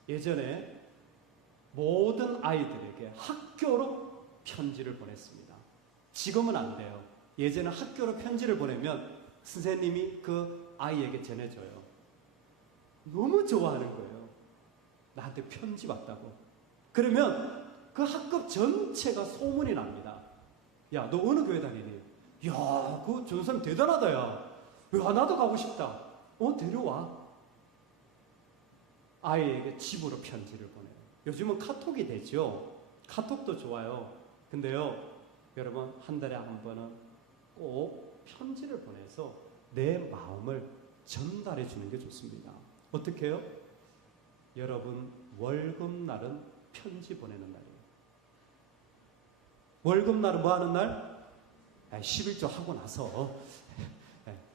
예전에 모든 아이들에게 학교로 편지를 보냈습니다. 지금은 안 돼요. 예전에 학교로 편지를 보내면 선생님이 그 아이에게 전해줘요. 너무 좋아하는 거예요. 나한테 편지 왔다고. 그러면 그 학급 전체가 소문이 납니다. 야, 너 어느 교회 다니니? 야, 그 전사님 대단하다, 야. 야, 나도 가고 싶다. 데려와. 아이에게 집으로 편지를 보내요. 요즘은 카톡이 되죠. 카톡도 좋아요. 근데요, 여러분, 한 달에 한 번은 꼭 편지를 보내서 내 마음을 전달해 주는 게 좋습니다. 어떻게 해요? 여러분, 월급날은 편지 보내는 날이에요. 월급날은 뭐 하는 날? 11조 하고 나서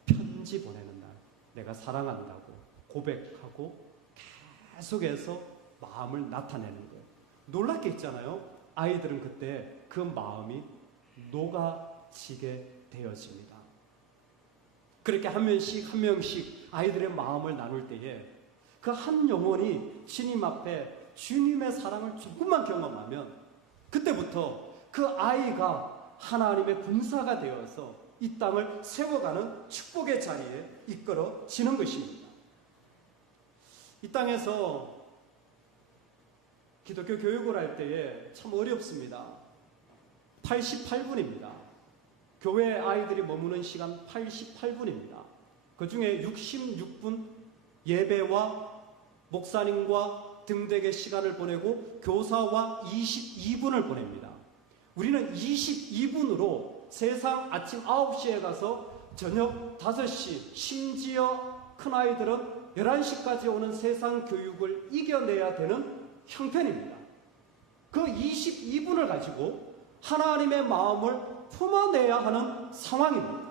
편지 보내는 날. 내가 사랑한다고 고백하고 계속해서 마음을 나타내는 거예요. 놀랍게 있잖아요. 아이들은 그때 그 마음이 녹아지게 되어집니다. 그렇게 한 명씩 아이들의 마음을 나눌 때에 그 한 영혼이 주님 앞에 주님의 사랑을 조금만 경험하면 그때부터 그 아이가 하나님의 군사가 되어서 이 땅을 세워가는 축복의 자리에 이끌어지는 것입니다. 이 땅에서 기독교 교육을 할 때에 참 어렵습니다. 88분입니다. 교회 아이들이 머무는 시간 88분입니다. 그 중에 66분 예배와 목사님과 등대의 시간을 보내고 교사와 22분을 보냅니다. 우리는 22분으로 세상 아침 9시에 가서 저녁 5시, 심지어 큰아이들은 11시까지 오는 세상 교육을 이겨내야 되는 형편입니다. 그 22분을 가지고 하나님의 마음을 품어내야 하는 상황입니다.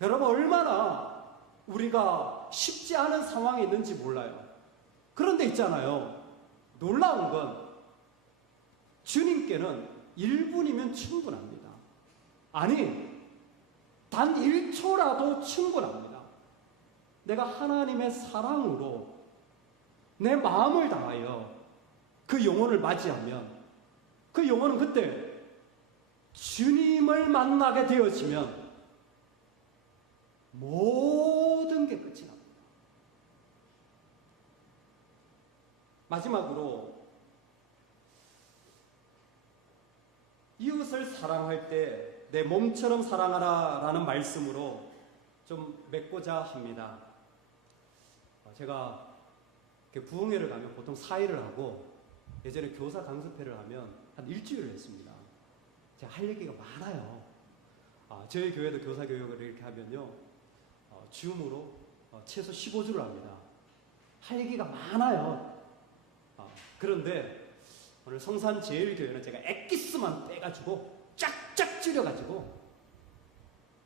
여러분, 얼마나 우리가 쉽지 않은 상황에 있는지 몰라요. 그런데 있잖아요. 놀라운 건 주님께는 1분이면 충분합니다. 아니, 단 1초라도 충분합니다. 내가 하나님의 사랑으로 내 마음을 다하여 그 영혼을 맞이하면 그 영혼은 그때 주님을 만나게 되어지면 모든 게 끝이 납니다. 마지막으로 이웃을 사랑할 때 내 몸처럼 사랑하라 라는 말씀으로 좀 맺고자 합니다. 제가 부흥회를 가면 보통 4일을 하고 예전에 교사 강습회를 하면 한 일주일을 했습니다. 제가 할 얘기가 많아요. 저희 교회도 교사 교육을 이렇게 하면요, 줌으로 최소 15주를 합니다. 할 얘기가 많아요. 그런데 오늘 성산제일교회는 제가 엑기스만 빼가지고 쫙쫙 줄여가지고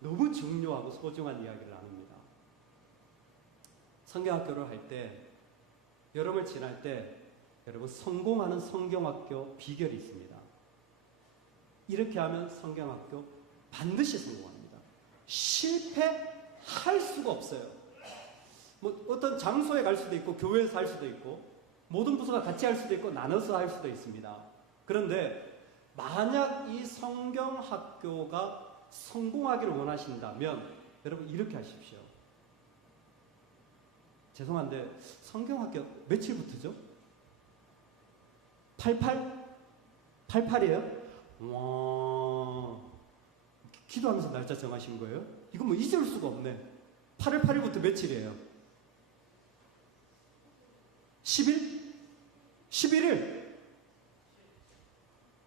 너무 중요하고 소중한 이야기를 나눕니다. 성경학교를 할 때, 여름을 지날 때 여러분 성공하는 성경학교 비결이 있습니다. 이렇게 하면 성경학교 반드시 성공합니다. 실패할 수가 없어요. 뭐 어떤 장소에 갈 수도 있고 교회에서 할 수도 있고 모든 부서가 같이 할 수도 있고 나눠서 할 수도 있습니다. 그런데 만약 이 성경학교가 성공하기를 원하신다면 여러분 이렇게 하십시오. 죄송한데 성경학교 며칠부터죠? 88? 88이에요? 와, 기도하면서 날짜 정하신 거예요? 이거 뭐 잊을 수가 없네. 8월 8일부터 며칠이에요? 10일? 11일?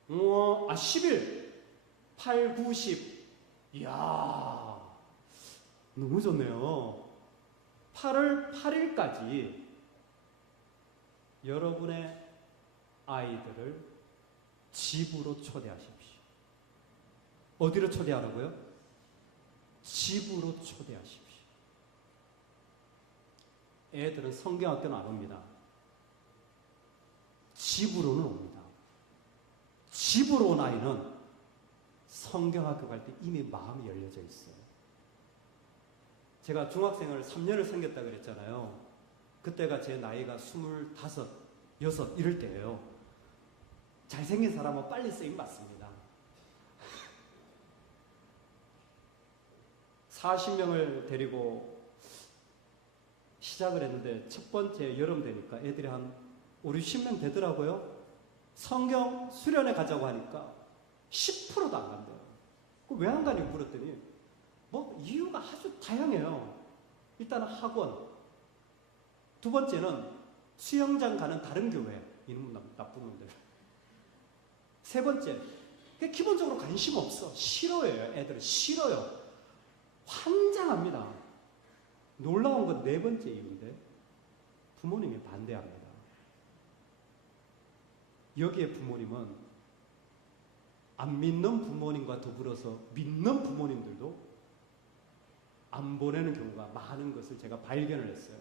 10일. 8, 9, 10. 이야, 너무 좋네요. 8월 8일까지 여러분의 아이들을 집으로 초대하십시오. 어디로 초대하라고요? 집으로 초대하십시오. 애들은 성경학교는 안 옵니다. 집으로는 옵니다. 집으로 온 아이는 성경학교 갈 때 이미 마음이 열려져 있어요. 제가 중학생을 3년을 섬겼다 그랬잖아요. 그때가 제 나이가 25, 6 이럴 때예요. 잘생긴 사람은 빨리 쓰임 받습니다. 40명을 데리고 시작을 했는데 첫 번째 여름 되니까 애들이 한 5, 60명 되더라고요. 성경 수련회 가자고 하니까 10%도 안 간대요. 왜 안 가냐고 물었더니 뭐 이유가 아주 다양해요. 일단은 학원, 두 번째는 수영장 가는 다른 교회, 이놈 나쁜 놈들. 세 번째, 기본적으로 관심 없어. 싫어해요. 애들은 싫어요. 환장합니다. 놀라운 건 네 번째 이유인데 부모님이 반대합니다. 여기에 부모님은 안 믿는 부모님과 더불어서 믿는 부모님들도 안 보내는 경우가 많은 것을 제가 발견을 했어요.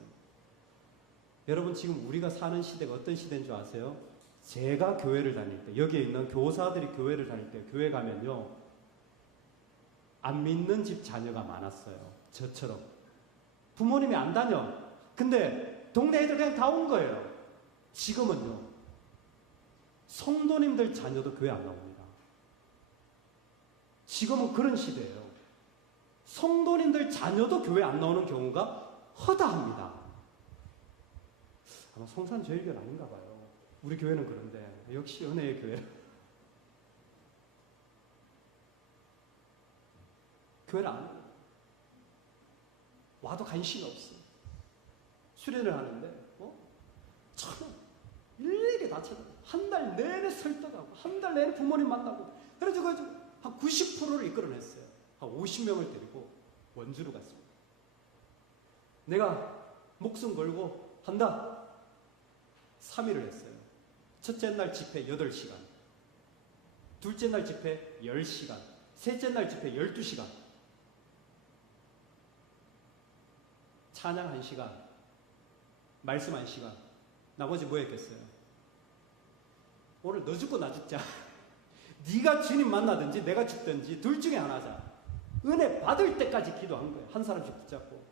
여러분 지금 우리가 사는 시대가 어떤 시대인 줄 아세요? 제가 교회를 다닐 때, 여기에 있는 교사들이 교회를 다닐 때 교회 가면요, 안 믿는 집 자녀가 많았어요. 저처럼. 부모님이 안 다녀. 근데 동네 애들 그냥 다 온 거예요. 지금은요, 성도님들 자녀도 교회 안 나옵니다. 지금은 그런 시대예요. 성도님들 자녀도 교회 안 나오는 경우가 허다합니다. 아마 성산제일교회 아닌가 봐요. 우리 교회는 그런데 역시 은혜의 교회. 교회를 안 와요. 와도 관심이 없어. 수련을 하는데 참 일일이 다 찾아. 한 달 내내 설득하고 한 달 내내 부모님 만나고 그래서 한 90%를 이끌어냈어요. 한 50명을 데리고 원주로 갔습니다. 내가 목숨 걸고 한다. 3일을 했어요. 첫째 날 집회 8시간, 둘째 날 집회 10시간, 셋째 날 집회 12시간, 찬양 1시간, 말씀 1시간, 나머지 뭐 했겠어요? 오늘 너 죽고 나 죽자. 네가 주님 만나든지 내가 죽든지 둘 중에 하나자. 은혜 받을 때까지 기도한 거예요. 한 사람씩 붙잡고.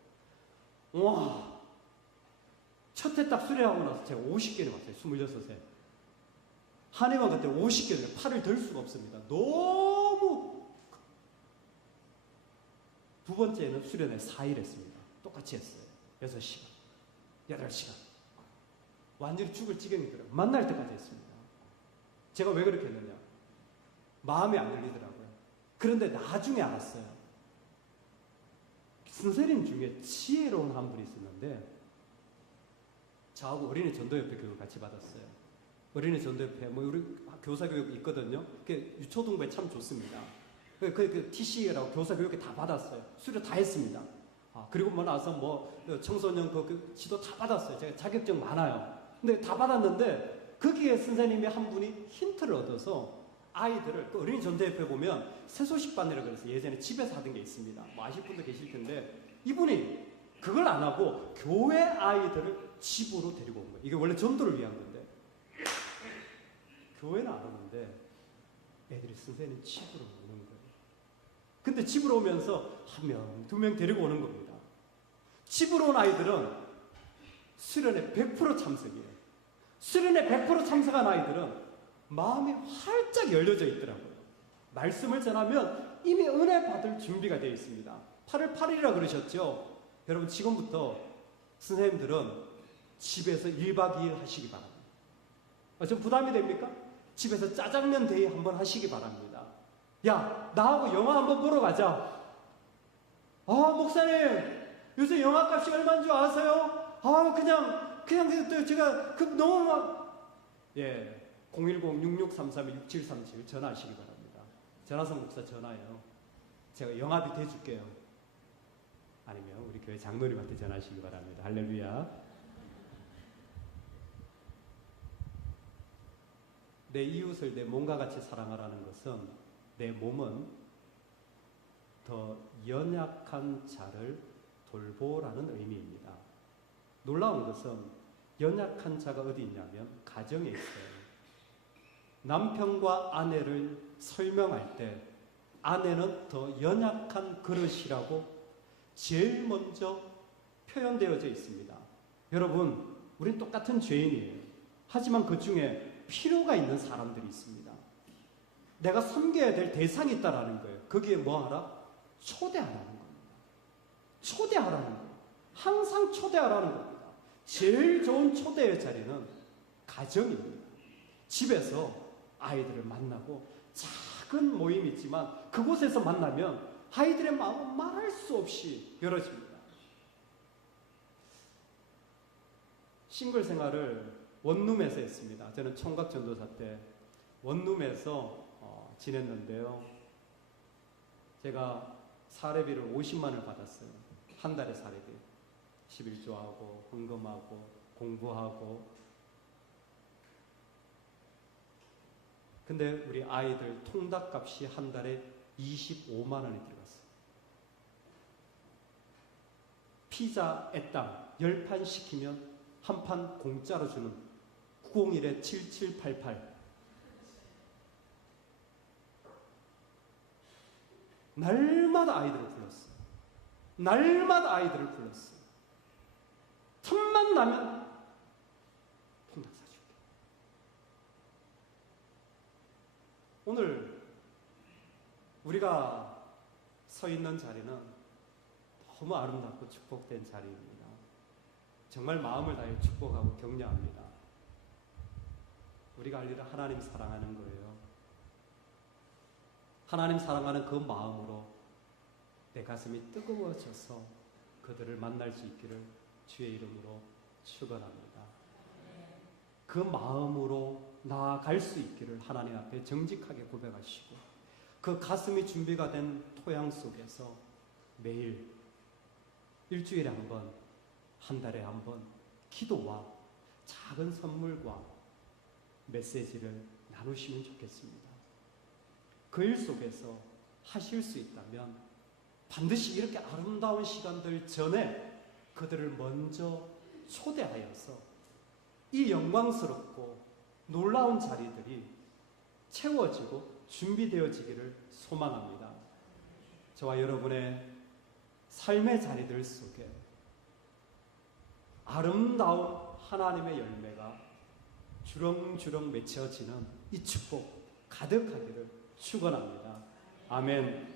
와, 첫 해 딱 수련하고 나서 제가 50개를 왔어요. 26세. 한 해만 그때 50개를, 팔을 들 수가 없습니다. 너무. 두 번째는 수련회 4일 했습니다. 똑같이 했어요. 6시간, 8시간. 완전히 죽을 지경이 들어요. 만날 때까지 했습니다. 제가 왜 그렇게 했느냐? 마음에 안 걸리더라고요. 그런데 나중에 알았어요. 선생님 중에 지혜로운 한 분이 있었는데 저하고 어린이 전도협회 교육을 같이 받았어요. 어린이 전도협회, 뭐 우리 교사교육 있거든요. 유초등부에 참 좋습니다. 그 TC라고 교사교육에 다 받았어요. 수료 다 했습니다. 그리고 뭐 나서 뭐 청소년 그 지도 다 받았어요. 제가 자격증 많아요. 근데 다 받았는데 거기에 선생님이 한 분이 힌트를 얻어서 아이들을, 그 어린이 전도협회 보면 새소식반이라고 해서 예전에 집에서 하던 게 있습니다. 뭐 아실 분도 계실 텐데 이분이 그걸 안 하고 교회 아이들을 집으로 데리고 온 거예요. 이게 원래 전도를 위한 건데 교회는 안 오는데 애들이 선생님 집으로 오는 거예요. 근데 집으로 오면서 한 명, 두 명 데리고 오는 겁니다. 집으로 온 아이들은 수련회 100% 참석이에요. 수련회 100% 참석한 아이들은 마음이 활짝 열려져 있더라고요. 말씀을 전하면 이미 은혜 받을 준비가 되어 있습니다. 8월 8일이라 그러셨죠? 여러분 지금부터 선생님들은 집에서 1박 2일 하시기 바랍니다. 좀 부담이 됩니까? 집에서 짜장면 데이 한번 하시기 바랍니다. 야, 나하고 영화 한번 보러 가자. 목사님, 요새 영화 값이 얼마인 줄 아세요? 그냥 제가 너무 막, 010-6633-6737 전화하시기 바랍니다. 전화선 목사 전화해요. 제가 영화비 대줄게요. 아니면 우리 교회 장로님한테 전화하시기 바랍니다. 할렐루야. 내 이웃을 내 몸과 같이 사랑하라는 것은 내 몸은 더 연약한 자를 돌보라는 의미입니다. 놀라운 것은 연약한 자가 어디 있냐면 가정에 있어요. 남편과 아내를 설명할 때 아내는 더 연약한 그릇이라고 제일 먼저 표현되어져 있습니다. 여러분, 우린 똑같은 죄인이에요. 하지만 그 중에 필요가 있는 사람들이 있습니다. 내가 섬겨야 될 대상이 있다라는 거예요. 거기에 뭐 하라? 초대하라는 겁니다. 초대하라는 거예요. 항상 초대하라는 겁니다. 제일 좋은 초대의 자리는 가정입니다. 집에서 아이들을 만나고 작은 모임이 있지만 그곳에서 만나면 아이들의 마음은 말할 수 없이 열어집니다. 싱글 생활을 원룸에서 했습니다. 저는 총각 전도사 때 원룸에서 지냈는데요. 제가 사례비를 50만 원을 받았어요. 한 달에 사례비. 11조하고 헌금하고 공부하고. 근데 우리 아이들 통닭값이 한 달에 25만 원이 들어갔어요. 피자 애땅 10판 시키면 한 판 공짜로 주는 901-7788. 날마다 아이들을 불렀어요. 날마다 아이들을 불렀어요. 틈만 나면 통닭 사줄게. 오늘 우리가 서 있는 자리는 너무 아름답고 축복된 자리입니다. 정말 마음을 다해 축복하고 격려합니다. 우리가 할 일은 하나님 사랑하는 거예요. 하나님 사랑하는 그 마음으로 내 가슴이 뜨거워져서 그들을 만날 수 있기를 주의 이름으로 축원합니다. 그 마음으로 나아갈 수 있기를 하나님 앞에 정직하게 고백하시고 그 가슴이 준비가 된 토양 속에서 매일 일주일에 한 번, 한 달에 한 번 기도와 작은 선물과 메시지를 나누시면 좋겠습니다. 그 일 속에서 하실 수 있다면 반드시 이렇게 아름다운 시간들 전에 그들을 먼저 초대하여서 이 영광스럽고 놀라운 자리들이 채워지고 준비되어지기를 소망합니다. 저와 여러분의 삶의 자리들 속에 아름다운 하나님의 열매가 주렁주렁 맺혀지는 이 축복 가득하기를 축원합니다. 아멘.